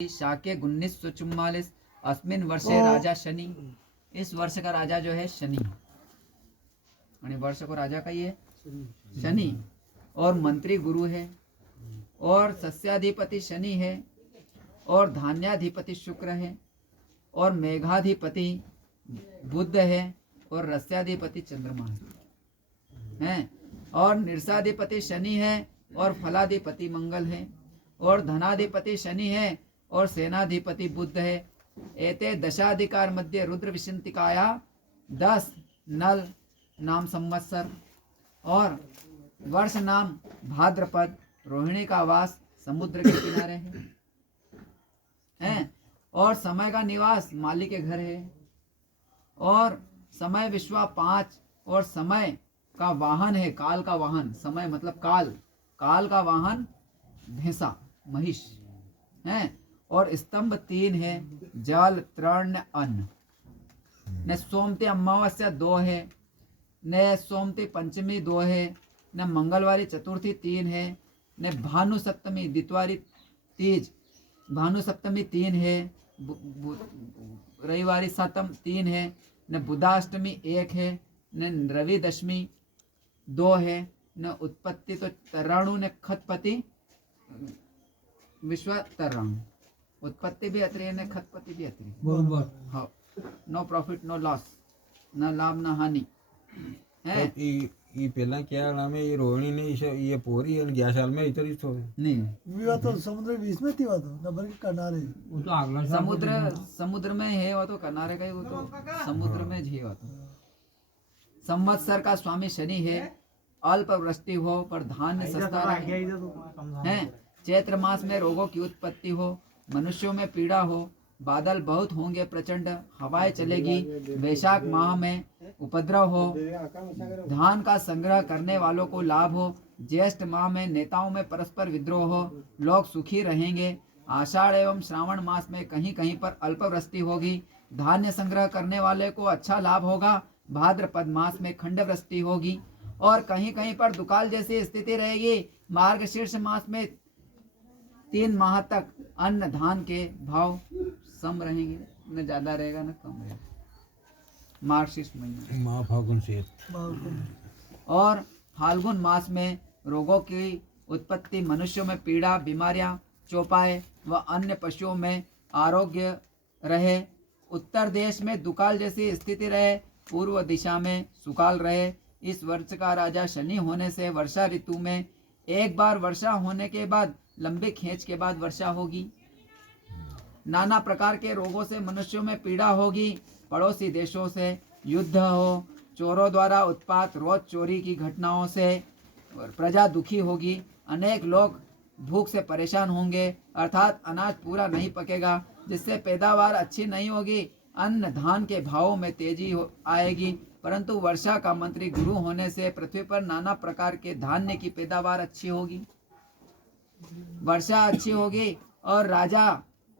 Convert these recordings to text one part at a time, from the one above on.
शाके 1944 अस्मिन वर्षे राजा शनि। इस वर्ष का राजा जो है शनि, यानी वर्ष को राजा का ही है शनि, और मंत्री गुरु है, और सस्याधिपति शनि है, और धान्याधिपति शुक्र है, और मेघाधिपति बुध है, और रस्याधिपति चंद्रमा है, और निर्साधिपति शनि है, और फलाधिपति मंगल है, और धनाधिपति शनि है, और सेनाधिपति बुध है। एते दशाधिकार मध्य रुद्र विशंतिकाया 10 नल नाम संवत्सर, और वर्ष नाम भाद्रपद, रोहिणी का वास समुद्र के किनारे है, और समय का निवास माली के घर है, और समय विश्वा 5, और समय का वाहन है काल का वाहन। समय मतलब काल, काल का वाहन भैंसा महिष है, और स्तंभ 3 है, जल 3 अन्न। न सोमती अमावस्या 2 है, न सोमती पंचमी 2 है, न मंगलवारी चतुर्थी 3 है, न भानु सप्तमी द्वितीवारी तीज भानु सप्तमी 3 है, रविवारी सप्तम 3 है, न बुधाष्टमी 1 है, न रवि दशमी 2 है, न उत्पत्ति तो तराणु न खतपति विश्व तराणु। उत्पत्ति भी अत्री है, न खतपति भी अत्री। हाँ, नो प्रॉफिट नो लॉस, न लाभ न हानि है। ये पहला क्या नाम है, ये रोहिणी ने ये पोरी है 11 साल में इधर ही तो नहीं विवाह तो समुद्र बीच में थी, वो तो नंबर के किनारे, वो तो अगला समुद्र में है, वो तो किनारे का ही, वो तो समुद्र में ही। वो तो संवत्सर का स्वामी शनि है, अल्प वृष्टि हो पर धान्य सस्ता रहे है, चैत्र मास में रोगों की उत्पत्ति हो, मनुष्यों में पीड़ा हो, बादल बहुत होंगे प्रचंड, हवाएं चलेगी, वैशाख माह में उपद्रव हो, धान का संग्रह करने वालों को लाभ हो, ज्येष्ठ माह में नेताओं में परस्पर विद्रोह हो, लोग सुखी रहेंगे, आषाढ़ एवं श्रावण मास में कहीं कहीं पर अल्प वृष्टि होगी, धान्य संग्रह करने वाले को अच्छा लाभ होगा, भाद्रपद मास में खंड वृष्टि होगी, और कहीं कहीं पर दुकाल जैसी स्थिति रहेगी। मार्गशीर्ष मास में 3 माह तक अन्न धान के भाव सम रहेंगे, न ज्यादा रहेगा न कम रहेगा। मार्गशीर्ष महीना माह फागुन से, और फाल्गुन मास में रोगों की उत्पत्ति, मनुष्यों में पीड़ा, बीमारियां, चौपाए व अन्य पशुओं में आरोग्य रहे, उत्तर देश में दुकाल जैसी स्थिति रहे, पूर्व दिशा में सुकाल रहे। इस वर्ष का राजा शनि होने से वर्षा ऋतु में एक बार वर्षा होने के बाद लंबे खेच के बाद वर्षा होगी। नाना प्रकार के रोगों से मनुष्यों में पीड़ा होगी, पड़ोसी देशों से युद्ध हो, चोरों द्वारा उत्पात, रोज चोरी की घटनाओं से प्रजा दुखी होगी, अनेक लोग भूख से परेशान होंगे, अर्थात अनाज पूरा नहीं पकेगा, जिससे पैदावार अच्छी नहीं होगी, अन्न धान के भावों में तेजी आएगी। परंतु वर्षा का मंत्री गुरु होने से पृथ्वी पर नाना प्रकार के धान्य की पैदावार अच्छी होगी, वर्षा अच्छी होगी, और राजा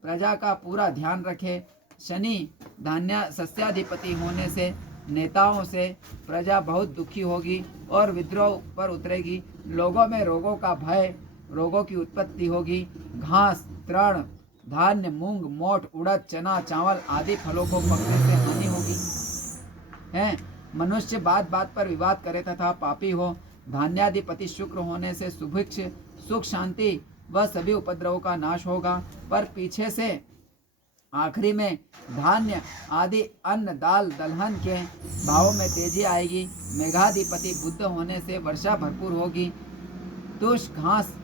प्रजा का पूरा ध्यान रखे। शनि धान्य सस्याधिपति होने से नेताओं से प्रजा बहुत दुखी होगी और विद्रोह पर उतरेगी, लोगों में रोगों का भय, रोगों की उत्पत्ति होगी, घास, तृण, धान्य, मूंग, मोठ, उड़द, चना, चावल आदि फलों को पकने से हानि होगी है। मनुष्य बात बात पर विवाद करे तथा पापी हो, धान्याधिपति शुक्र होने से सुभिक्ष, सुख, शांति व सभी उपद्रवों का नाश होगा, पर पीछे से आखिरी में धान्य आदि अन्न, दाल, दलहन के भावों में तेजी आएगी। मेघाधिपति बुध होने से वर्षा भरपूर होगी, तुष, घास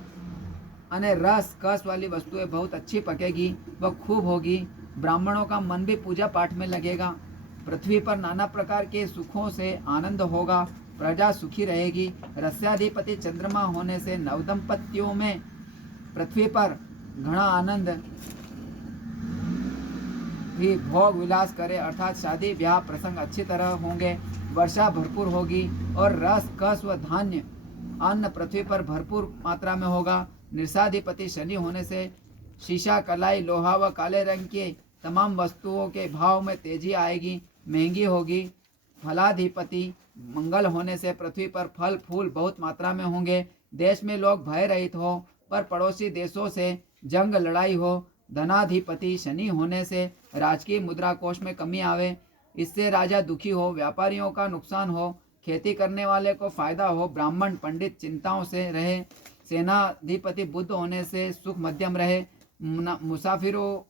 अने रस, कस वाली वस्तुएं बहुत अच्छी पकेगी व खूब होगी। ब्राह्मणों का मन भी पूजा पाठ में लगेगा, पृथ्वी पर नाना प्रकार के सुखों से आनंद होगा, प्रजा सुखी रहेगी। रस्याधिपति चंद्रमा होने से नवदंपतियों में पृथ्वी पर घना आनंद भी भोग विलास करे, अर्थात शादी ब्याह प्रसंग अच्छी तरह होंगे, वर्षा भरपूर होगी, और रस, कस व धान्य अन्न पृथ्वी पर भरपूर मात्रा में होगा। निर्साधिपति शनि होने से शीशा, कलाई, लोहा व काले रंग के तमाम वस्तुओं के भाव में तेजी आएगी, महंगी होगी। फलाधिपति मंगल होने से पृथ्वी पर फल फूल बहुत मात्रा में होंगे, देश में लोग भय रहित हो, पर पड़ोसी देशों से जंग लड़ाई हो, धनाधिपति शनि होने से राजकीय मुद्रा कोष में कमी आवे, इससे राजा दुखी हो, व्यापारियों का नुकसान हो, खेती करने वाले को फायदा हो, ब्राह्मण पंडित चिंताओं से रहे, सेनाधिपति बुध होने से सुख मध्यम रहे, मुसाफिरों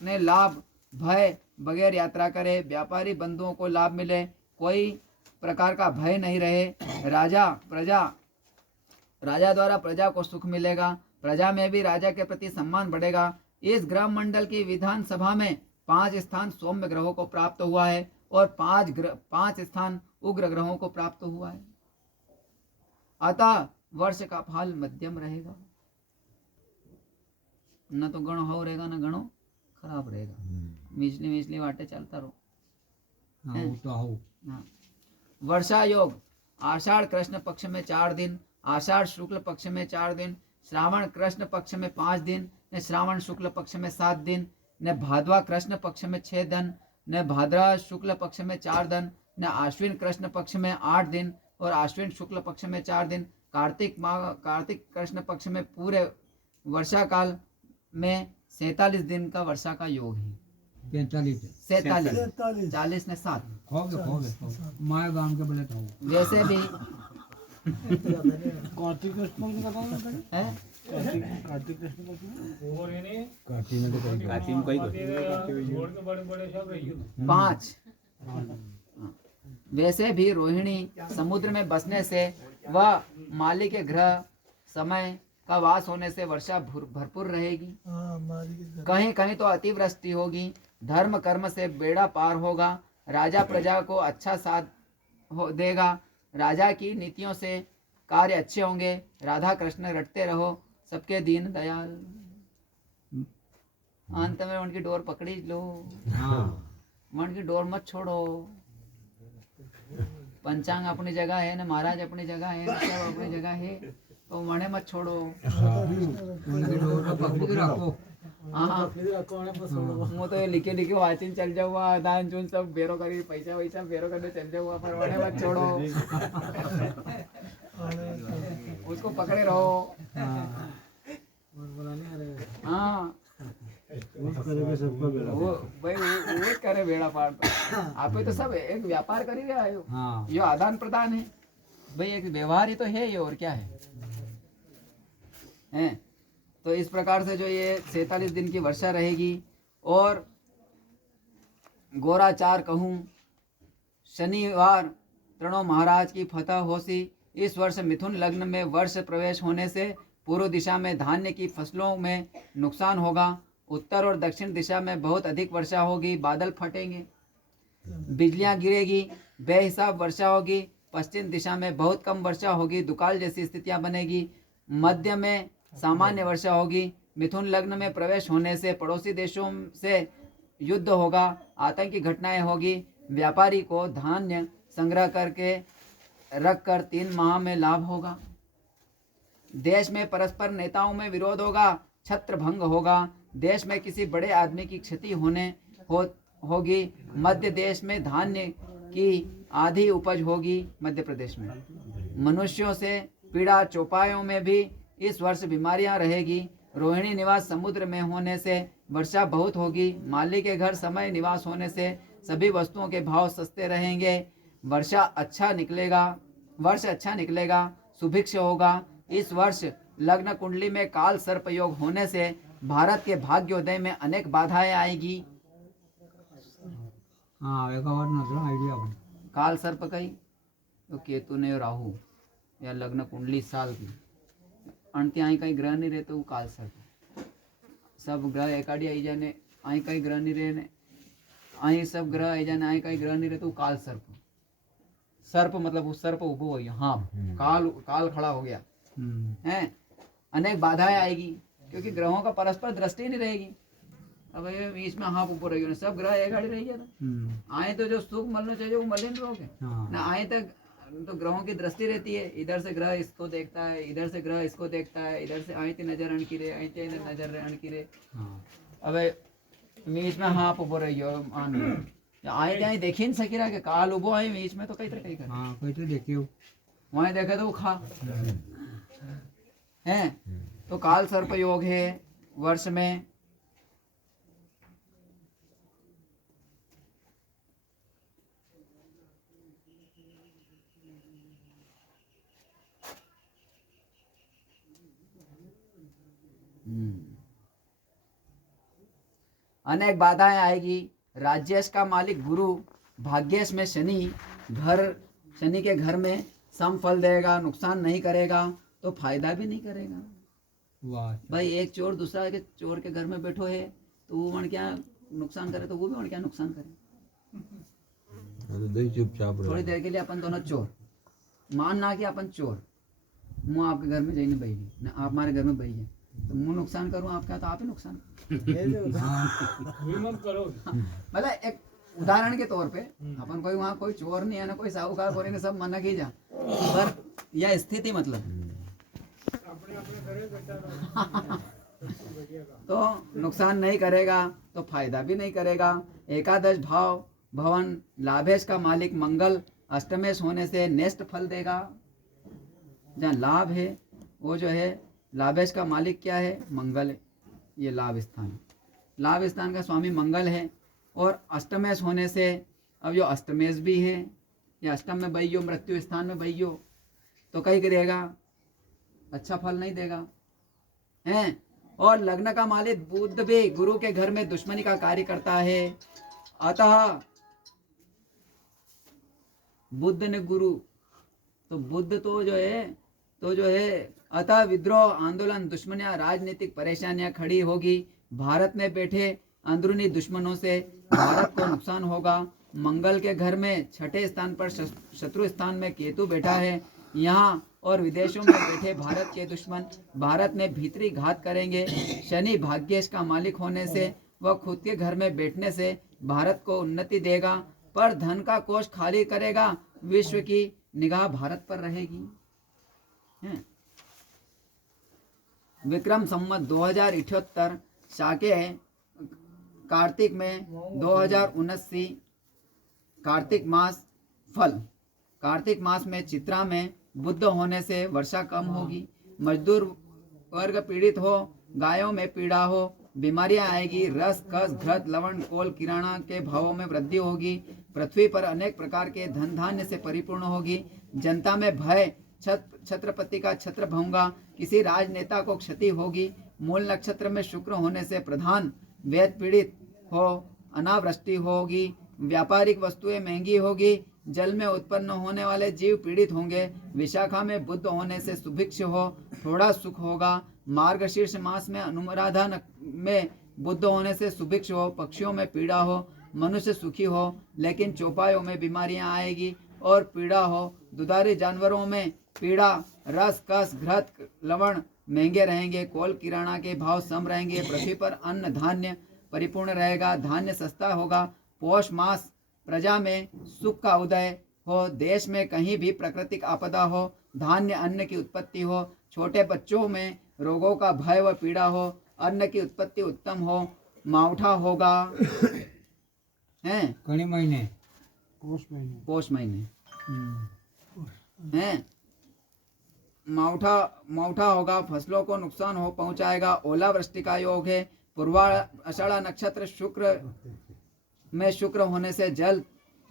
ने लाभ भय बगैर यात्रा करे, व्यापारी बंधुओं को लाभ मिले, कोई प्रकार का भय नहीं रहे, राजा द्वारा प्रजा को सुख मिलेगा, प्रजा में भी राजा के प्रति सम्मान बढ़ेगा। इस ग्रह मंडल की विधानसभा में 5 स्थान सौम्य ग्रहों को प्राप्त हुआ है और 5 स्थान उग्र ग्रहों को प्राप्त हुआ है। अतः वर्ष का फल मध्यम रहेगा, न तो गणो हो रहेगा न गणो खराब रहेगा, मिचली वाटे चलता रहो। हाँ। वर्षा योग आषाढ़ कृष्ण पक्ष में 4 दिन, आषाढ़ शुक्ल पक्ष में 4 दिन, श्रावण कृष्ण पक्ष में 5 दिन, न श्रावण शुक्ल पक्ष में 7 दिन, न भाद्वा कृष्ण पक्ष में 6 दिन, न भाद्रा शुक्ल पक्ष में 4 दिन, न आश्विन कृष्ण पक्ष में 8 दिन और आश्विन शुक्ल पक्ष में 4 दिन, कार्तिक कृष्ण पक्ष में पूरे वर्षा काल में 47 दिन का वर्षा का योग है। 47 40 ने 7 माया गांव के बोले था वैसे भी कार्तिक कृष्ण है। कार्तिक कृष्ण काटी में कई 5 वैसे भी रोहिणी समुद्र में बसने से व माली के ग्रह समय का वास होने से वर्षा भरपूर रहेगी। कहीं कहीं तो अतिवृष्टि होगी, धर्म कर्म से बेड़ा पार होगा, राजा प्रजा को अच्छा साथ देगा, राजा की नीतियों से कार्य अच्छे होंगे, राधा कृष्ण रटते रहो, सबके दीन दयाल। अंत में उनकी डोर पकड़ी लो, उनकी डोर मत छोड़ो। पंचांग अपनी जगह है न, महाराज अपनी जगह है, सब अपनी जगह है, तो मने मत छोड़ो। उनकी डोर पकड़ के रखो। हाँ હું તો लिखे वाचिन चल जाऊंगा, दान चून सब बेरो करी, पैसा वैसा बेरो करने चल जाऊंगा, पर मने मत छोड़ो, उसको पकड़े रहो। हाँ वो भाई वो करे बेड़ा पार। तो आप तो सब एक व्यापार कर ही रहे हो, ये आदान प्रदान है भाई, एक व्यवहार ही तो है ये, और क्या है। तो इस प्रकार से जो ये 47 दिन की वर्षा रहेगी। और गोराचार कहूँ, शनिवार तृणों महाराज की फतह होसी। इस वर्ष मिथुन लग्न में वर्ष प्रवेश होने से पूर्व दिशा में धान्य की फसलों में नुकसान होगा, उत्तर और दक्षिण दिशा में बहुत अधिक वर्षा होगी, बादल फटेंगे, बिजलियां गिरेगी, बेहिसाब वर्षा होगी, पश्चिम दिशा में बहुत कम वर्षा होगी, दुकाल जैसी स्थितियां बनेगी, मध्य में सामान्य वर्षा होगी। मिथुन लग्न में प्रवेश होने से पड़ोसी देशों से युद्ध होगा, आतंकी घटनाएं होगी, व्यापारी को धान्य संग्रह करके रखकर 3 माह में लाभ होगा। देश में परस्पर नेताओं में विरोध होगा, छत्र भंग होगा, देश में किसी बड़े आदमी की क्षति होगी। मध्य देश में धान्य की आधी उपज होगी। मध्य प्रदेश में मनुष्यों से पीड़ा, चौपायों में भी इस वर्ष बीमारियां रहेगी। रोहिणी निवास समुद्र में होने से वर्षा बहुत होगी। माली के घर समय निवास होने से सभी वस्तुओं के भाव सस्ते रहेंगे। वर्ष अच्छा निकलेगा, सुभिक्ष होगा। इस वर्ष लग्न कुंडली में काल सर्प योग होने से भारत के भाग्योदय में अनेक बाधाएं आएगी। आइडिया काल सर्प कई तो केतु ने राहु या लग्न कुंडली साल की अंत आई कई ग्रह नहीं रहते, वो काल सर्प। सब ग्रह एकाडी आई जाने, आई कई ग्रह नहीं रहने, आई सब ग्रह आई जाने, आई कई ग्रह नहीं रहते, वो काल सर्प। सर्प मतलब वो सर्प उभो हो गया, हाँ काल खड़ा हो गया है। अनेक बाधाएं आएगी क्योंकि ग्रहों का परस्पर दृष्टि नहीं रहेगी। अब ये बीच में हाथ ऊपर रहेगी, सब ग्रह एक गाड़ी रही है। आए तो जो सुख मलना चाहिए वो मलिन रहोगे ना, आए तक तो ग्रहों की दृष्टि रहती है, इधर से ग्रह इसको देखता है, इधर से ग्रह इसको देखता है, इधर से आए नजर अणकी रे, आए नजर अणकी रे। अब बीच में हाथ ऊपर रही आए क्या देखी नहीं सकी रहा कि काल उभो आए बीच में, तो कई तरह कई कर देखियो वहां देखे तो वो खा है। तो काल सर्प योग है वर्ष में। अनेक बाधाएं आएगी। राज्येश का मालिक गुरु, भाग्येश में शनि, शनि के घर में सम फल देगा, नुकसान नहीं करेगा तो फायदा भी नहीं करेगा। वाह भाई एक चोर दूसरा के चोर के घर में बैठो है तो वो वण क्या नुकसान करे तो वो भी वण क्या नुकसान करे। तो दही चुपचाप थोड़ी देर के लिए अपन दोनों चोर मानना कि अपन चोर, मुँह आपके घर में जाइए बैठी ना, आप हमारे घर में बैठिए तो मुँह नुकसान करूँ आपका तो आप ही नुकसान मतलब एक उदाहरण के तौर पे अपन कोई वहाँ कोई चोर नहीं है ना कोई साहूकार बोले ने सब मना की जा, पर यह स्थिति मतलब तो नुकसान नहीं करेगा तो फायदा भी नहीं करेगा। एकादश भाव भवन लाभेश का मालिक मंगल अष्टमेश होने से नेष्ट फल देगा। जहाँ लाभ है वो जो है लाभेश का मालिक क्या है, मंगल है, ये लाभ स्थान है, लाभ स्थान का स्वामी मंगल है। और अष्टमेश होने से अब जो अष्टमेश भी है या अष्टम में बैयो मृत्यु स्थान में बैयो तो कहीं करेगा अच्छा फल नहीं देगा हैं। और लग्न का मालिक बुध भी गुरु के घर में दुश्मनी का कार्य करता है। अतः बुध ने गुरु तो बुध तो जो है अतः विद्रोह आंदोलन दुश्मनियां राजनीतिक परेशानियां खड़ी होगी। भारत में बैठे अंदरूनी दुश्मनों से भारत को नुकसान होगा। मंगल के घर में छठे स्थान पर शत्रु स्थान में केतु बैठा है। यहाँ और विदेशों में बैठे भारत के दुश्मन भारत में भीतरी घात करेंगे। शनि भाग्येश का मालिक होने से वह खुद के घर में बैठने से भारत को उन्नति देगा, पर धन का कोष खाली करेगा। विश्व की निगाह भारत पर रहेगी। विक्रम संवत 2078 शाके कार्तिक में 2079 कार्तिक मास फल। कार्तिक मास में चित्रा में बुध होने से वर्षा कम होगी। मजदूर वर्ग पीड़ित हो, गायों में पीड़ा हो, बीमारियां आएगी। रस कस घृत लवण कोल किराना के भावों में वृद्धि होगी। पृथ्वी पर अनेक प्रकार के धन धान्य से परिपूर्ण होगी। जनता में भय, छत्रपति का छत्र भंगा, किसी राजनेता को क्षति होगी। मूल नक्षत्र में शुक्र होने से प्रधान वेद पीड़ित हो, अनावृष्टि होगी। व्यापारिक वस्तुएं महंगी होगी। जल में उत्पन्न होने वाले जीव पीड़ित होंगे। विशाखा में बुध होने से सुभिक्ष हो, थोड़ा सुख होगा। मार्गशीर्ष मास में अनुराधा में बुध होने से सुभिक्ष हो, पक्षियों में पीड़ा हो, मनुष्य सुखी हो, लेकिन चौपायों में बीमारियां आएगी और पीड़ा हो। दुधारी जानवरों में पीड़ा, रस कस घृत लवण महंगे रहेंगे। कोल किराना के भाव सम रहेंगे। पृथ्वी पर अन्न धान्य परिपूर्ण रहेगा। धान्य सस्ता होगा। पौष मास प्रजा में सुख का उदय हो। देश में कहीं भी प्राकृतिक आपदा हो। धान्य अन्न की उत्पत्ति हो। छोटे बच्चों में रोगों का भय व पीड़ा हो। अन्न की उत्पत्ति उत्तम हो। मावठा होगा हैं कणी महीने पौष महीने हैं। मावठा होगा। फसलों को नुकसान हो पहुंचाएगा। ओलावृष्टि का योग है। पूर्वाषाढ़ा नक्षत्र शुक्र में शुक्र होने से जल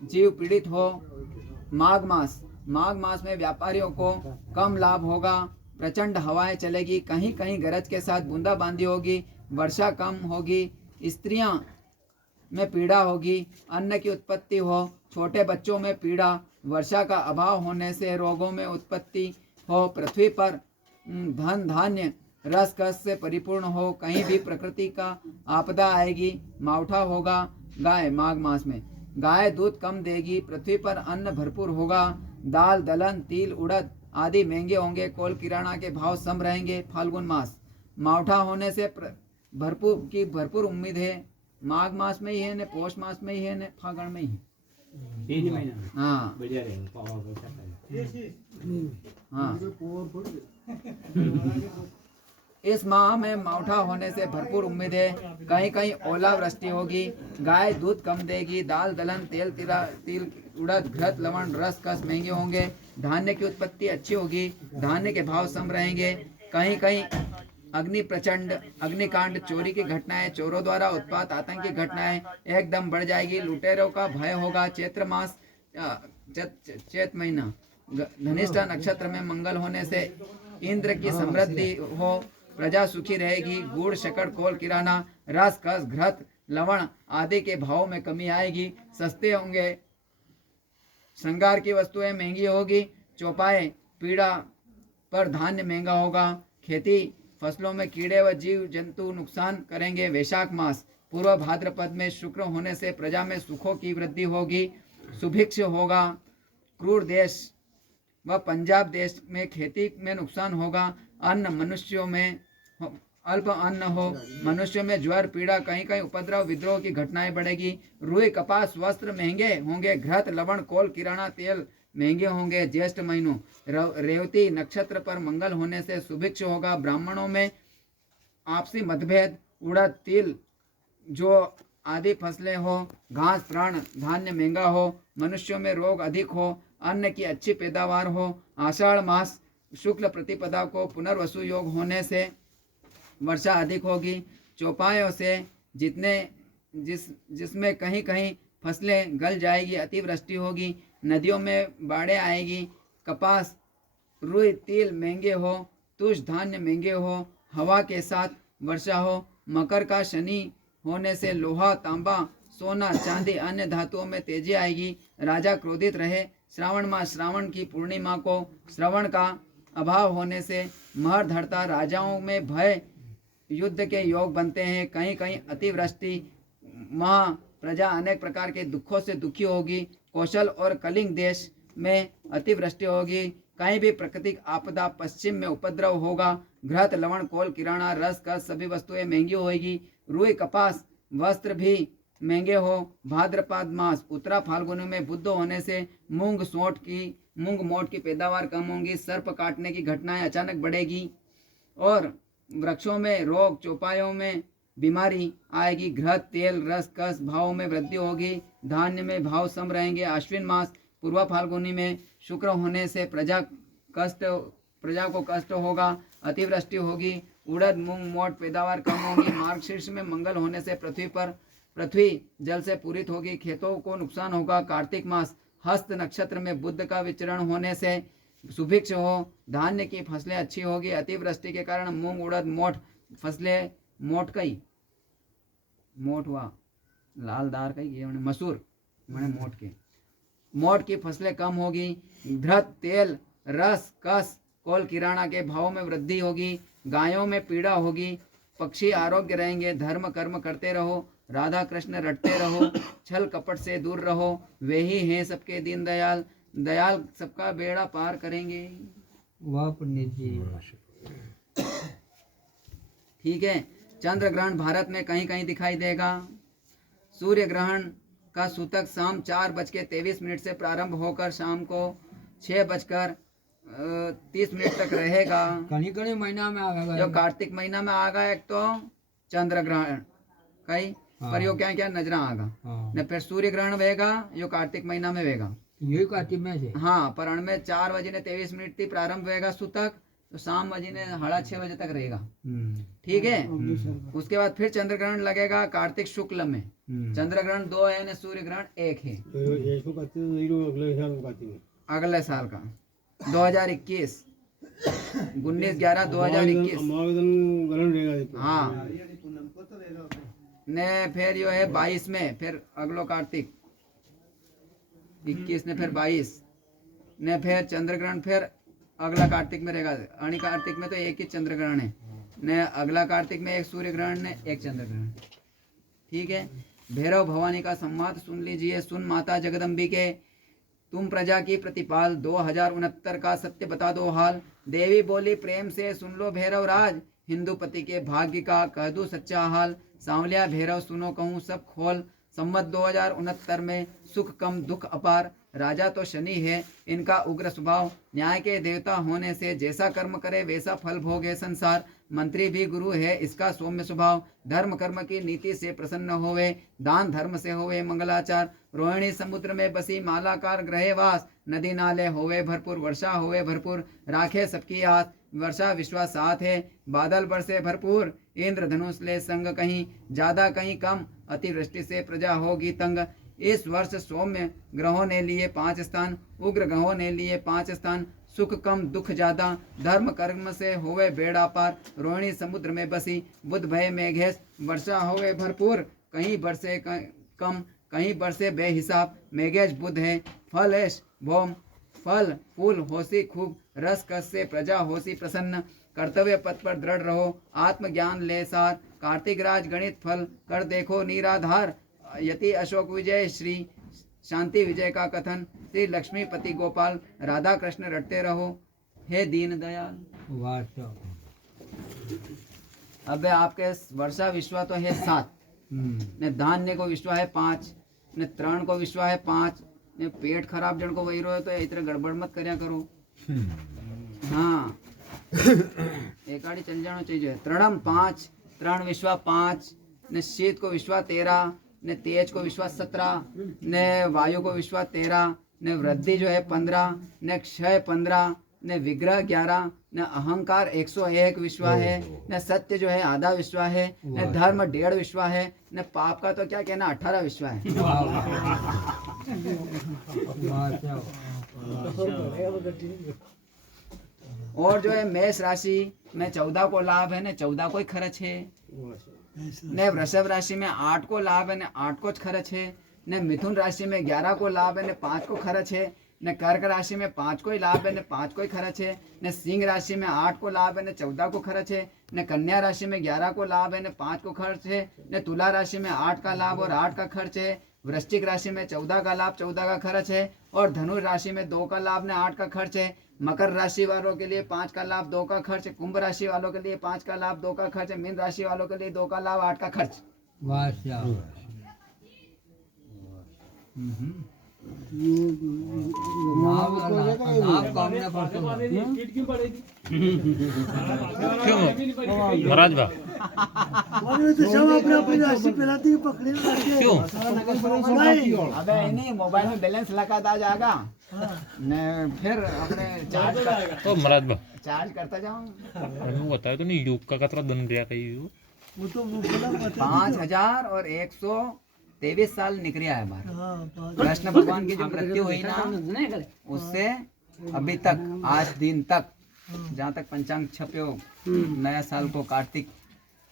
जीव पीड़ित हो। माघ मास में व्यापारियों को कम लाभ होगा। प्रचंड हवाएं चलेगी। कहीं कहीं गरज के साथ बूंदाबांदी होगी। वर्षा कम होगी। स्त्रियां में पीड़ा होगी। अन्न की उत्पत्ति हो। छोटे बच्चों में पीड़ा। वर्षा का अभाव होने से रोगों में उत्पत्ति हो। पृथ्वी पर धन धान्य रस कस से परिपूर्ण हो। कहीं भी प्रकृति का आपदा आएगी। मावठा होगा। गाय माघ मास में गाय दूध कम देगी। पृथ्वी पर अन्न भरपूर होगा। दाल दलहन तिल उड़द आदि महंगे होंगे। कोल किराना के भाव सम रहेंगे। फाल्गुन मास मावठा होने से भरपूर उम्मीद है। माघ मास में ही है न पौष मास में ही है न फागण में ही है। हाँ हाँ। इस माह में मावठा होने से भरपूर उम्मीद है। कहीं कहीं ओलावृष्टि होगी। गाय दूध कम देगी। दाल दलहन तिल उड़द घृत लवण रस कस महंगे होंगे। धान्य की उत्पत्ति अच्छी होगी। धान्य के भाव सम रहेंगे। कहीं कहीं अग्निकांड चोरी की घटनाएं, चोरों द्वारा उत्पात आतंकी घटनाएं एकदम बढ़ जाएगी। लुटेरों का भय होगा। चैत्र मास चैत महीना धनिष्ठा नक्षत्र में मंगल होने से इंद्र की समृद्धि हो, प्रजा सुखी रहेगी। गुड़ शक्कर कोल किराना रस कस घृत लवण आदि के भाव में कमी आएगी। सस्ते होंगे, श्रृंगार की वस्तुएं महंगी होगी। चौपाए पीड़ा पर धान्य महंगा होगा। खेती फसलों में कीड़े व जीव जंतु नुकसान करेंगे। वैशाख मास पूर्व भाद्रपद में शुक्र होने से प्रजा में सुखों की वृद्धि होगी। सुभिक्ष होगा। क्रूर देश व पंजाब देश में खेती में नुकसान होगा। अन्न मनुष्यों में अल्प अन्न हो। मनुष्यों में ज्वर पीड़ा कहीं कहीं उपद्रव विद्रोह की घटनाएं बढ़ेगी। रुई कपास वस्त्र महंगे होंगे। घृत लवण कोल किराना तेल महंगे होंगे। ज्येष्ठ महीनों रेवती नक्षत्र पर मंगल होने से सुभिक्ष होगा। ब्राह्मणों में आपसी मतभेद, उड़द तिल जो आदि फसलें हो। घास प्राण धान्य महंगा हो। मनुष्यों में रोग अधिक हो। अन्न की अच्छी पैदावार हो। आषाढ़ मास शुक्ल प्रतिपदा को पुनर्वसु योग होने से वर्षा अधिक होगी। चौपायों से जिसमें कहीं कहीं फसलें गल जाएगी। अतिवृष्टि होगी। नदियों में बाढ़ें आएगी। कपास रुई तिल महंगे हो। तुष धान्य महंगे हो। हवा के साथ वर्षा हो। मकर का शनि होने से लोहा तांबा सोना चांदी अन्य धातुओं में तेजी आएगी। राजा क्रोधित रहे। श्रावण मास श्रावण की पूर्णिमा को श्रवण का अभाव होने से महर धरता। राजाओं में भय युद्ध के योग बनते हैं। कहीं कहीं अतिवृष्टि महा प्रजा अनेक प्रकार के दुखों से दुखी होगी। कौशल और कलिंग देश में अतिवृष्टि होगी। कहीं भी प्राकृतिक आपदा, पश्चिम में उपद्रव होगा। घृत लवण कोल किराना रस कस सभी वस्तुएं महंगी होगी। रुई कपास वस्त्र भी महंगे हो। भाद्रपद मास उत्तरा फाल्गुनी में बुध होने से मूंग मोट की पैदावार कम होगी। सर्प काटने की घटनाएं अचानक बढ़ेगी और वृक्षों में रोग, चौपायों में बीमारी आएगी। घृत तेल रस कस भाव में वृद्धि होगी। धान्य में भाव सम रहेंगे। अश्विन मास पूर्व फाल्गुनी में शुक्र होने से प्रजा को कष्ट होगा। अतिवृष्टि होगी। उड़द मूंग मोट पैदावार कम होगी। मार्गशीर्ष में मंगल होने से पृथ्वी जल से पूरित होगी। खेतों को नुकसान होगा। कार्तिक मास हस्त नक्षत्र में बुध का विचरण होने से सुभिक्ष हो। धान्य की फसलें अच्छी होगी। अतिवृष्टि के कारण मूंग उड़द मोट फसलें मोट हुआ लाल दार कई ये मसूर मैंने मोट की फसलें कम होगी। घृत तेल रस कस कोल किराना के भाव में वृद्धि होगी। गायों में पीड़ा होगी। पक्षी आरोग्य रहेंगे। धर्म कर्म करते रहो। राधा कृष्ण रटते रहो। छल कपट से दूर रहो। वे ही हैं सबके दीन दयाल सबका बेड़ा पार करेंगे। वाह पंडित जी। ठीक है। चंद्र ग्रहण भारत में कहीं कहीं दिखाई देगा। सूर्य ग्रहण का सूतक शाम 4:23 से प्रारंभ होकर शाम को 6:30 तक रहेगा। कहीं महीना में आएगा जो कार्तिक महीना में आगा एक तो चंद्र ग्रहण कई पर यो क्या नजरा आगा न फिर सूर्य ग्रहण वेगा यो कार्तिक महीना में वेगा यही कार्तिक में से हाँ पर में 4:23 थी प्रारंभ होगा सूतक तो शाम 6:30 तक रहेगा। ठीक है। उसके बाद फिर चंद्र ग्रहण लगेगा कार्तिक शुक्ल में। चंद्र ग्रहण 2 है न सूर्य ग्रहण 1 है। अगले साल का 2021 19/11/2021 हाँ ने फिर यो है 22 में फिर अगलो कार्तिक 21 ने फिर 22 ने फिर चंद्र ग्रहण फिर अगला कार्तिक में रहेगा। अणी कार्तिक में तो एक ही चंद्र ग्रहण है ने अगला कार्तिक में एक सूर्य ग्रहण ने एक चंद्र ग्रहण। ठीक है। भैरव भवानी का संवाद सुन लीजिए। सुन माता जगदम्बिके तुम प्रजा की प्रतिपाल 2069 का सत्य बता दो हाल। देवी बोली प्रेम से सुन लो भैरव राज हिंदू पति के भाग्य का कह दूं सच्चा हाल। सांवलिया भैरव सुनो कहूँ सब खोल संवत 2069 में सुख कम दुख अपार। राजा तो शनि है इनका उग्र स्वभाव न्याय के देवता होने से जैसा कर्म करे वैसा फल भोगे संसार। मंत्री भी गुरु है इसका सौम्य स्वभाव धर्म कर्म की नीति से प्रसन्न होवे दान धर्म से होवे मंगलाचार। रोहिणी समुद्र में बसी मालाकार ग्रहे वास नदी नाले होवे भरपूर वर्षा होवे भरपूर राखे सबकी आस वर्षा विश्वास साथ है बादल बरसे भरपूर इंद्र धनुष ले संग कहीं ज्यादा कहीं कम अतिवृष्टि से प्रजा होगी तंग। इस वर्ष सौम्य ग्रहों ने लिए 5 स्थान, उग्र ग्रहों ने लिए 5 स्थान। सुख कम दुख ज्यादा, धर्म कर्म से होवे बेड़ा पार। रोहिणी समुद्र में बसी, बुध भय मेघेश। वर्षा होवे भरपूर, कहीं बरसे कम, कहीं बरसे बेहिसाब। मेघेश बुध है, फल ऐश भौम। फल फूल होसी खूब, रस कस से प्रजा होसी प्रसन्न। कर्तव्य पथ पर दृढ़ रहो, आत्मज्ञान ले सार। कार्तिक राज गणित फल, कर देखो निराधार। यति अशोक विजय श्री शांति विजय का कथन। श्री लक्ष्मीपति गोपाल, राधा कृष्ण रटते रहो, हे दीन दयाल। वाह साहब। अब आपके वर्षा विश्वा तो है 7, ने धान्य को विश्वा है 5, ने तरण को विश्वा है 5, ने पेट खराब जन को वही रहो तो इतने गड़बड़ मत करया करो। हाँ एक आड़ी चल जाना चाहिए। तृणम 5, तृण विश्वा 5, ने शीत को विश्वा 13, ने तेज को विश्वा 17, ने वायु को विश्वा 13, ने वृद्धि जो है 15, ने क्षय 15, ने विग्रह 11, ने अहंकार 101 विश्वा है, ने सत्य जो है आधा विश्वा है, ने धर्म 1.5 विश्वा है, ने पाप का तो क्या कहना 18 विश्वा है। और जो है मेष राशि में 14 को लाभ है, ने 14 को ही खर्च है। ने वृषभ राशि में 8 को लाभ है, ने 8 को खर्च है। ने मिथुन राशि में 11 को लाभ है, ने 5 को खर्च है। ने कर्क राशि में 5 को ही लाभ है, ने 5 को ही खर्च है। ने सिंह राशि में 8 को लाभ है, ने 14 को खर्च है। ने कन्या राशि में 11 को लाभ है, ने 5 को खर्च है। ने तुला राशि में 8 का लाभ और 8 का खर्च है। वृश्चिक राशि में 14 का लाभ 14 का खर्च है। और धनु राशि में 2 का लाभ ने 8 का खर्च है। मकर राशि वालों के लिए 5 का लाभ 2 का खर्च। कुंभ राशि वालों के लिए 5 का लाभ 2 का खर्च। मीन राशि वालों के लिए 2 का लाभ 8 का खर्च। वाह साहब। महाराज बा तो सब अपने अपनी राशि पिलाती है, पकड़े क्यों? अबे नहीं मोबाइल में बैलेंस लगाता आ जाएगा ने फिर अपने तो महाराज बा चार्ज करता जाऊँ। हमें बताया तो नहीं योग का कतरा दन दिया कहीं वो तो वो बोला पता 5123 साल निकलिया है बाहर। हाँ कृष्ण भगवान की जो मृत्यु हुई ना उससे अभी तक आज दिन तक जहाँ तक पंचांग छपे हो नया साल को कार्तिक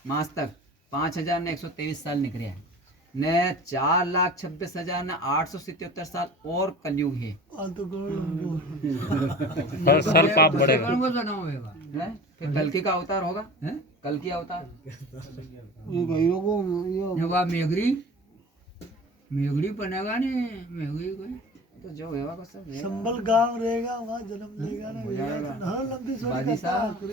मास तक 5123 साल निकलिया है ने 4,26,877 साल और कलयुग है। तो हर साल पाप बढ़ेगा। है? फिर कल्कि का अवतार होगा है? कल्कि अवतार मेघड़ी बनेगा नहीं, मेघड़ी कोई तो जो होगा को सब संबल गांव रहेगा वहाँ जन्म लेगा ना। हो जाएगा। हाँ लंबी बाजी साहब सोच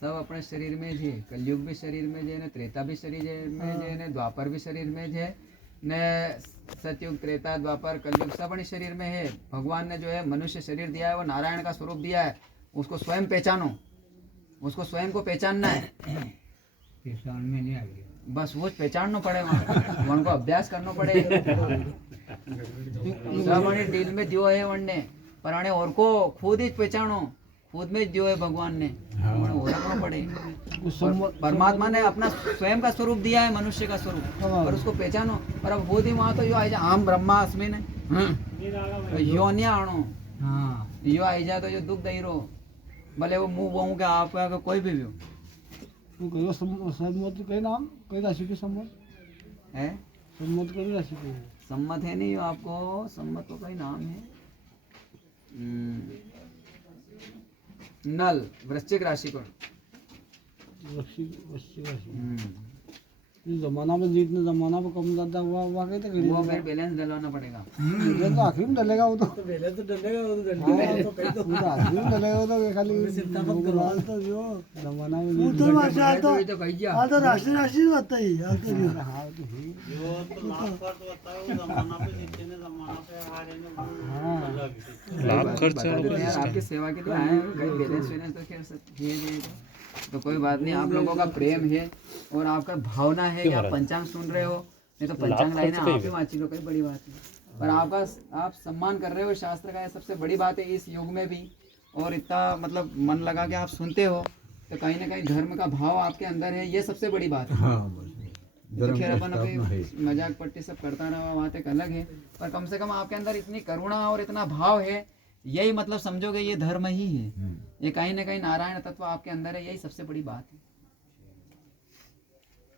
सब अपने शरीर में है। कलयुग भी शरीर में है, त्रेता भी शरीर में है, ने द्वापर भी शरीर में है, ने सतयुग त्रेता द्वापर कलयुग सब अपने शरीर में है। भगवान ने जो है मनुष्य शरीर दिया है वो नारायण का स्वरूप दिया है। उसको स्वयं पहचानो, उसको स्वयं को पहचानना है। पहचान में नहीं आ गया। बस वो पहचानना पड़े वहाँ को अभ्यास करना पड़े। सब डील में दियो है वनने पर अने और को खुद ही पहचानो, खुद में दियो है भगवान ने रखना पड़े। परमात्मा ने अपना स्वयं का स्वरूप दिया है, मनुष्य का स्वरूप, और उसको पहचानो। पर अब खुद ही वहाँ तो यो आई जा आम ब्रह्मा अस्मिन यो नहीं आणो। हाँ यो आई जा तो जो दुख दही रो भले वो मुंह वहू के आप कोई भी हो सम्मत के नाम कई राशि के सम्मत है। सम्मत कई राशि के सम्मत है नहीं आपको, सम्मत तो कोई नाम है। नल वृश्चिक राशि को जमाना में जितने जमाना में कम ज्यादा हुआ हुआ कहते वो फिर बैलेंस डलवाना पड़ेगा। तो आखिर में डलेगा वो तो बैलेंस तो डलेगा वो तो आखिर में डलेगा वो तो खाली तो जो जमाना में वो तो भाषा तो हां तो राशि राशि होता ही हां तो हां तो जो तो लाभ खर्च होता है वो जमाना पे जितने जमाना पे आ रहे हैं लाभ खर्च यार आपकी सेवा के लिए आए हैं, कहीं बैलेंस वैलेंस तो खैर ये तो कोई बात नहीं। आप लोगों का प्रेम है और आपका भावना है कि आप पंचांग सुन रहे हो, नहीं तो पंचांग लाइन आप ही वांची लो, कोई बड़ी बात नहीं। पर आपका आप सम्मान कर रहे हो शास्त्र का, ये सबसे बड़ी बात है इस युग में भी। और इतना मतलब मन लगा के आप सुनते हो तो कहीं ना कहीं धर्म का भाव आपके अंदर है, ये सबसे बड़ी बात है। तो धर्म खैर का अपन स्थापना है। अभी मजाक पट्टी सब करता रहा, बात एक अलग है, पर कम से कम आपके अंदर इतनी करुणा और इतना भाव है, यही मतलब समझोगे ये धर्म ही है। ये कहीं ना कहीं नारायण तत्व आपके अंदर है, यही सबसे बड़ी बात है।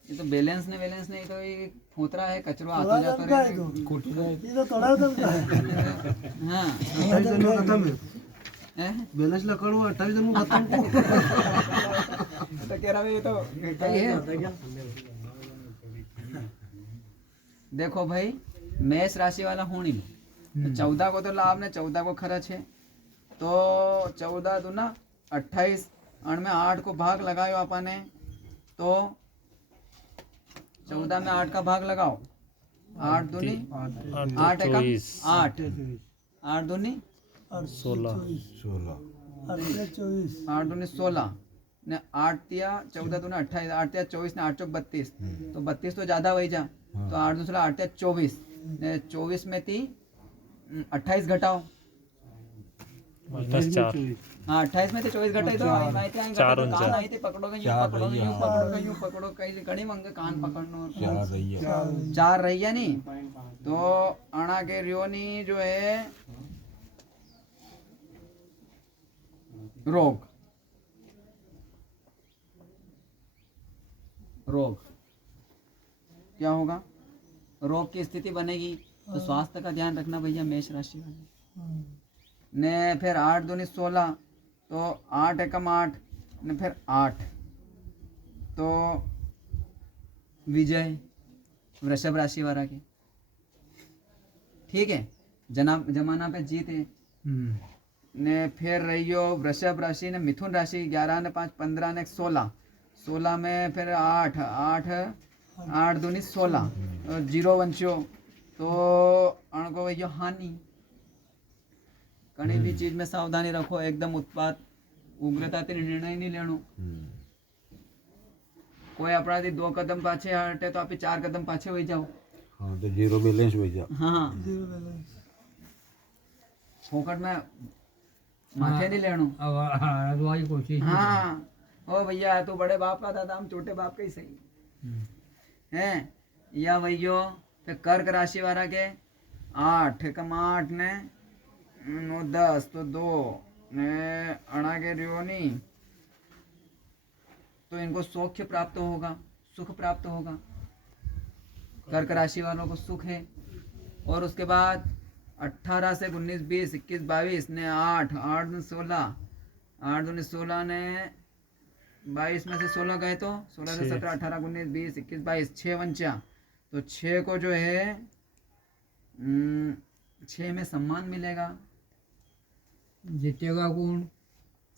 ये तो बैलेंस नहीं तो ये फोतरा है, कचरा आता जाता का है रहेगा। तो ये तो थोड़ा दम का है। हाँ 28 जन्म खत्म है, हैं? बैलेंस ला करो 28 जन्म खत्म को। तो कह रहा है ये तो कहीं है। देखो भाई, मेष राशि वाला होनी तो 14 को तो लाभ ने 14 को खर्च है, तो 14 दूना 28 और में 8 को भाग लगायो अपन ने, तो 14 में 8 का भाग लगाओ, 8 दूनी 8 एकम 8, 8 दूनी 16 8 दूनी 16 ने 8 तिया 14 दूना 28, 8 तिया 24 ने 8 चौक 32, तो 32 तो ज्यादा वही जा, तो 8 दूसरा 8 तिया 24 ने 24 में थी 28 घटाओ, -4 हाँ 28 में थे 24 घटाई तो चार उन कान चार। आई थी, पकड़ोगे यूं चार पकड़ोगे रही यूं है। पकड़ोगे यूं पकड़ो, कई घड़ी मंगे कान पकड़नो, 4 रही है। 4 रही है नी, तो अणा के रियोनी जो है रोग, रोग क्या होगा, रोग की स्थिति बनेगी, तो स्वास्थ्य का ध्यान रखना भैया मेष राशि वाले ने। फिर 8 दूनी 16, तो 8 एकम 8 ने फिर 8, तो विजय वृषभ राशि वाला के, ठीक है, जमाना पे जीत है ने। फिर रहियो वृषभ राशि ने मिथुन राशि 11 ने 5 15 ने 16, 16 में फिर 8 8 दूनी 16, तो 0 वंशो, तो अणको भैया हानि। कहीं भी चीज में सावधानी रखो, एकदम उत्पात उग्रता से निर्णय नहीं लेनो। कोई अपराधी 2 कदम पाछे हटे तो आप 4 कदम पाछे हो जाओ। हाँ तो 0 बैलेंस हो जा। हाँ फोकट में माथे नहीं लेनो। अब अगवाई कोशिश नहीं हाँ ओ भैया तू बड़े बाप का था, हम छोटे बाप का ही सही करनी। है। या भैयो फिर कर्क राशि वाला के 8 एकम 8 ने 9 10, तो 2 ने अणा के रियोनी, तो इनको सौख्य प्राप्त होगा, सुख प्राप्त होगा। कर्क राशि वालों को सुख है। और उसके बाद 18 से 19 20 21 22 ने 8 8 दूनी 16, 8 दूनी 16 ने 22 में से 16 गए तो 16 से 17 18 19 20 21 22 6 वंचा, तो 6 को जो है 6 में सम्मान मिलेगा, जीतेगा कौन?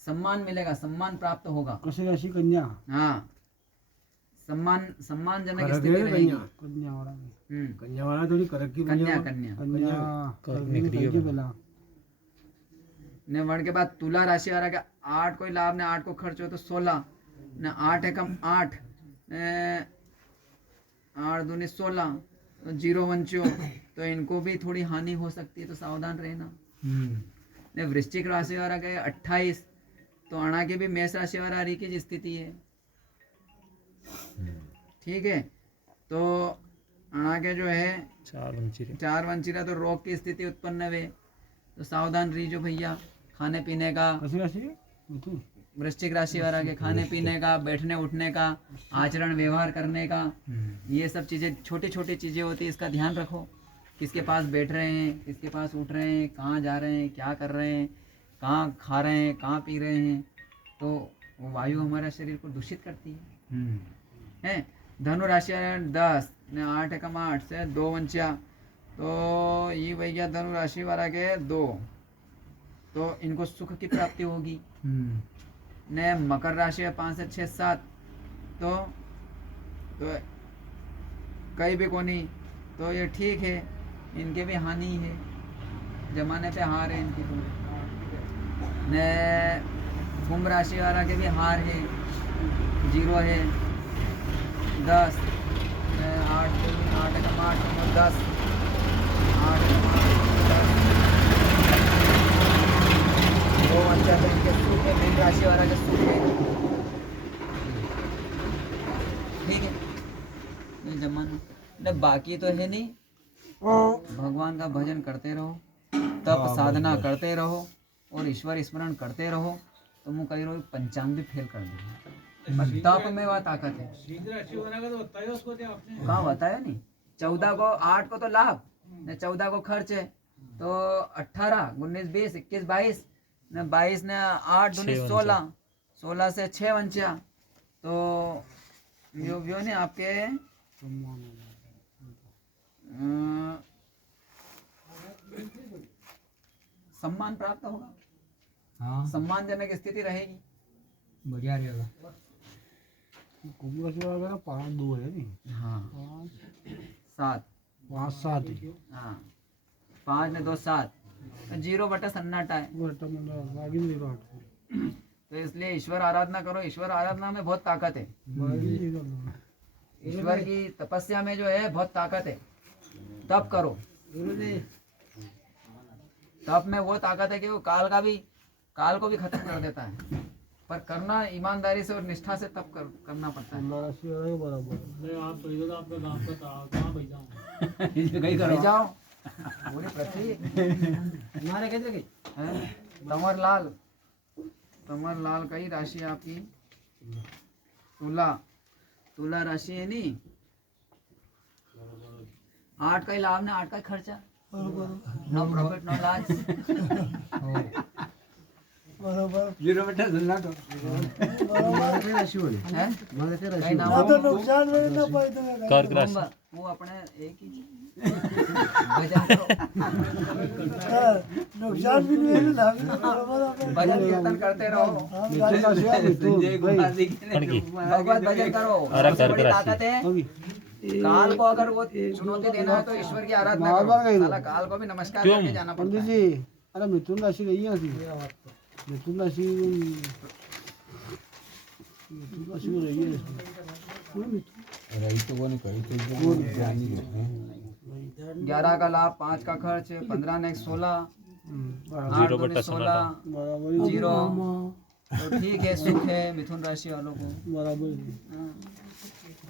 सम्मान मिलेगा, सम्मान प्राप्त होगा। कशी राशि कन्या, हाँ सम्मानजनक करक स्थिति है रहेगी। कन्या, कन्या वाला हम्म, कन्या वाला थोड़ी करक की कन्या कन्या कन्या कन्या करक निकली है पहला ने वर्ण के बाद तुला राशि वाला का 8 कोई लाभ ने 8 को खर्च हो तो 16 ने 8 एकम 8 ने 8 दूनी 16, तो 0 वंचो, तो इनको भी थोड़ी हानि हो सकती है, तो सावधान रहना। ने वृश्चिक राशि वाला के 28, तो अणा के भी मेष राशि वाला हरी की स्थिति है, ठीक है। तो अणा के जो है 4 वंचिरा, तो रोग की स्थिति उत्पन्न हुए, तो सावधान रहिए भैया। खाने पीने का, कशी राशि मिथुन वृश्चिक राशि वाला के खाने पीने का, बैठने उठने का, आचरण व्यवहार करने का, ये सब चीज़ें छोटी छोटी चीज़ें होती है, इसका ध्यान रखो। किसके पास बैठ रहे हैं, किसके पास उठ रहे हैं, कहाँ जा रहे हैं, क्या कर रहे हैं, कहाँ खा रहे हैं, कहाँ पी रहे हैं, तो वो वायु हमारा शरीर को दूषित करती है। धनु राशि वाला 10 ने 8 एकम 8 से 2 वंचा, तो ये भैया धनु राशि वाला के 2, तो इनको सुख की प्राप्ति होगी। ने मकर राशि है 5 से 6 7, तो कहीं भी कोनी, तो ये ठीक है, इनके भी हानि है, जमाने पे हार है इनकी पूरी। ने कुंभ राशि वाला के भी हार है, 0 है 10 ने 8 एकम 8 9 10 8 एकम 8 10, 2 वंचा, तो इनके सूख है। मीन राशि वाला के सूख है, ठीक है। जमाना ने बाकी तो है नहीं, भगवान का भजन करते रहो, तप साधना करते रहो और ईश्वर स्मरण करते रहो, तो मुँह कही रहो पंचांग भी फेल कर देंगे। पर तप में वह ताकत है। कहाँ बताया नहीं, 14 को 8 को तो लाभ ने 14 को खर्च है, तो 18 19 20 21 22 ने 22 ने 8 19 16 16 से 6 वंचा, तो यो ने आपके सम्मान प्राप्त होगा, हाँ सम्मानजनक स्थिति रहेगी। बढ़िया रहेगा। कुंभ राशि वाला का 5 2 है नहीं, हाँ 7 5 7 है, हाँ 5 ने 2 7, 0 बटा सन्नाटा है। बटा मतलब आगे नहीं रहा, तो इसलिए ईश्वर आराधना करो, ईश्वर आराधना में बहुत ताकत है, बाकी ये करना ईश्वर की तपस्या में जो है बहुत ताकत है। तप करो, तप में वो ताकत है कि वो काल को भी खत्म कर देता है, पर करना ईमानदारी से और निष्ठा से तप करना पड़ता है। कुंभ राशि वाला के बराबर कहीं करो जाओ पूरी पृथ्वी हमारे कहते कि तमर लाल कई राशि आपकी तुला राशि है नहीं, 8 का ही लाभ ने 8 का ही खर्चा, नो प्रॉफिट नो लॉस। बराबर 0 बटा सन्नाटा। हैं? कहीं ना ना हो। तो नुकसान में ना पाए तो मैं कर्क राशि वो अपने एक ही भजन करो, नुकसान भी नहीं है ना, बराबर भजन कीर्तन करते रहो, हम गाड़ी राशि है संजय कुमार जी कणकी भगवत भजन करो। अरे सबसे कर्क बड़ी राशि। ताकत है काल को, अगर वो चुनौती देना है तो ईश्वर की आराधना करो, साला काल को भी नमस्कार क्यों? करके जाना पड़ता पंडित है। जी, अरे मिथुन राशि रही है मिथुन राशि में रही है इसमें। पूरा मिथुन रही तो वो नहीं कही तो ध्यान नहीं देते हैं। 11 का लाभ, 5 का खर्च, 15 ने 16, 8 0 दूनी बटा 16, बराबर ही 0, तो ठीक है, सुख है मिथुन राशि वालों को। बराबर ही। हाँ।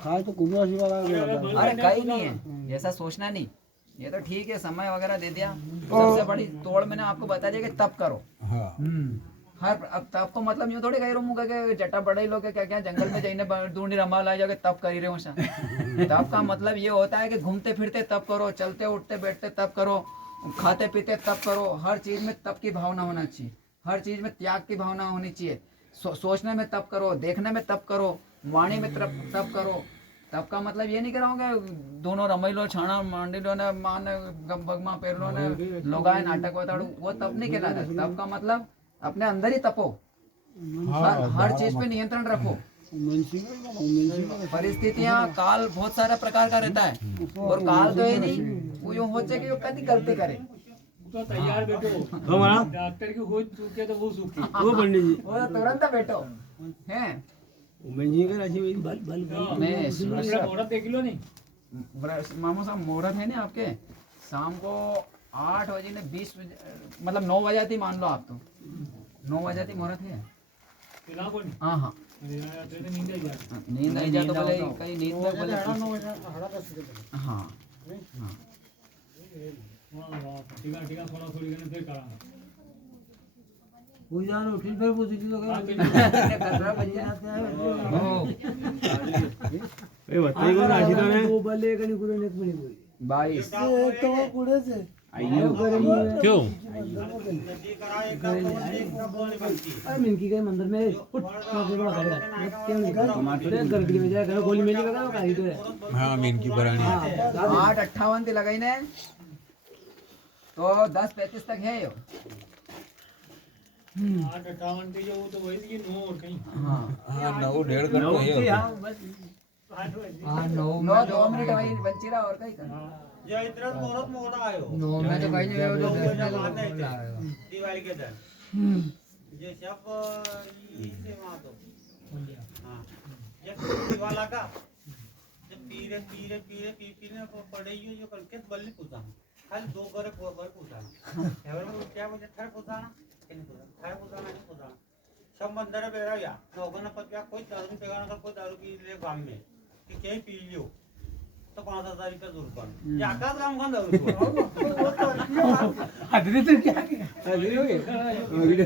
खाए तो कुंभ राशि वाला का बराबर। अरे कहीं नहीं है, ऐसा सोचना नहीं, ये तो ठीक है समय वगैरह दे दिया। सबसे बड़ी तोड़ मैंने आपको बता दिया कि तप करो। हाँ हर अब तप को मतलब यूं थोड़ी कही रहूँ के जटा बड़े लोग क्या क्या जंगल में जाइने दूनी रंबा ला जाके तप कर ही रहे हो। तप का मतलब ये होता है कि घूमते फिरते तप करो, चलते उठते बैठते तप करो, खाते पीते तप करो। हर चीज में तप की भावना होना चाहिए, हर चीज में त्याग की भावना होनी चाहिए। सोचने में तप करो, देखने में तप करो, वाणी में तप करो। तप का मतलब ये नहीं कह रहा हूँ कि दोनों रमैलो छाना मांडिलो ने मान बगमा पेरलो ने लोगाए नाटक बताड़ू, वो तप नहीं कहलाता। तप का मतलब अपने अंदर ही तपो, हर चीज पे नियंत्रण रखो। परिस्थितियां काल बहुत सारा प्रकार का रहता है, और काल तो है नहीं वो यूं हो कि वो कभी गलती करे। तो तैयार बैठो, डॉक्टर की खोज चूके तो वो सूखी। वो पंडित जी, वो तो तुरंत बैठो हैं। पंडित का राशि बल बल नहीं औरत देख लो नहीं। मामू साहब मुहूर्त है ना आपके शाम को 8 बजे ने 20 मतलब 9 बजे थी, मान लो आप तो 9 बजे थी मुहूर्त है। हाँ हाँ नींद नहीं जा तो बोले कहीं नींद में बोले हाँ हाँ पूजा उठी फिर पूछी तो बाईस तो वो पूरे से क्यों? मिनकी के मंदिर में गड़बड़ी में जाए गोली में नहीं हाँ मीन की बरानी 8:58 लगाई ने तो 10:35 तक है यो। 8:58 जो वो तो वही थी 9 और कहीं। हाँ हाँ 9 1.5 घंटे है 9 मिनट वही बची रहा और कहीं कर जो इतना मुहूर्त मोड़ा आयो 9 में तो कहीं नहीं तो दिवाली के दिन ये सब से वहां तो हां ये दिवाला का जब पीरे पीरे पीरे पीने पड़े जो करके बल्ली पूछा खाली 2 घरे पूछा एवर में क्या बोलते थर पूछाना थर पूछाना सब मंदिर पे रह गया नौगन पत्या कोई दारू पेगाना का कोई दारू पी ले गांव में कि कहीं पी लियो तो 5,000 रुपये दूर पर ये आकाश राम खान दारू